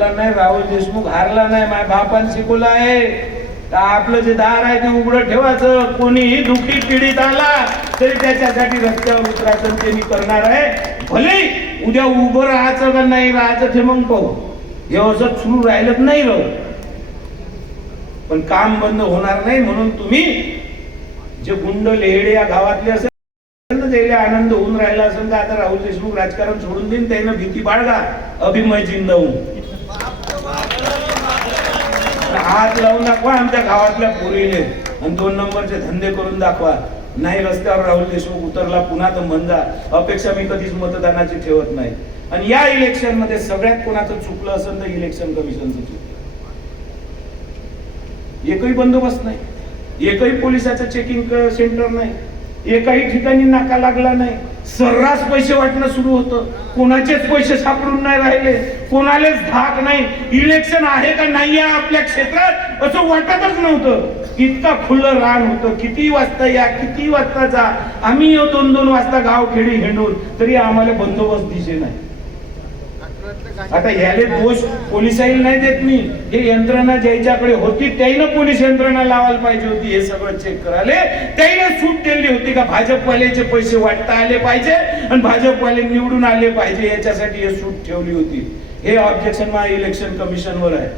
हरला नाही राहुल देशमुख हारला नाही माझ्या बापान शिकवलं आहे तर आपलं जे दार आहे ते उघडं ठेवायचं. कोणीही दुखी पीडित आला तरी त्याच्यासाठी रस्त्यावर उतरायचं ते मी करणार आहे. भले उद्या उभं राहायचं का नाही राहायचं ते मग पाहू. हे असं सुरू राहिलं नाही राहू. पण काम बंद होणार नाही म्हणून तुम्ही जे गुंड लेहडे या गावातले असेल त्याला आनंद होऊन राहिला असेल तर आता राहुल देशमुख राजकारण सोडून देईन त्यानं भीती बाळगा. अभिमय जिंद होऊन हात लावून दाखवा आमच्या गावातल्या पोरीले. आणि दोन नंबरचे धंदे करून दाखवा. नाही रस्त्यावर राहुल देशमुख उतरला पुन्हा तर म्हणजा अपेक्षा मी कधीच मतदानाची ठेवत नाही. आणि या इलेक्शनमध्ये सगळ्यात कोणाचं चुकलं असेल तर इलेक्शन कमिशनचं चुकलं. एकही बंदोबस्त नाही. एकही पोलिसाचं चेकिंग सेंटर नाही. एकाही ठिकाणी नाका लागला नाही. सर्रास पैसे वाटणं सुरू होतं. कोणाचेच पैसे सापडून नाही राहिले. कोणालेच धाक नाही. इलेक्शन आहे का नाही आहे आपल्या क्षेत्रात असं वाटतच नव्हतं. इतका खुलं रान होतं. किती वाजता या किती वाजता जा. आम्ही येऊ दोन दोन वाजता गाव खेडी हिंडून. तरी आम्हाला बंदोबस्त दिसे नाही. आता याले दोष पोलिसाईल नाही देत मी. हे यंत्रणा ज्याच्याकडे होती त्याईनं पोलीस यंत्रणा लावायला पाहिजे होती. हे सगळं चेक करायला त्याईनं सूट दिली होती का भाजपवाल्याचे पैसे वाटता आले पाहिजे आणि भाजपवाले निवडून आले पाहिजे याच्यासाठी हे सूट ठेवली होती. हे ऑब्जेक्शन माझ्या इलेक्शन कमिशनवर आहे.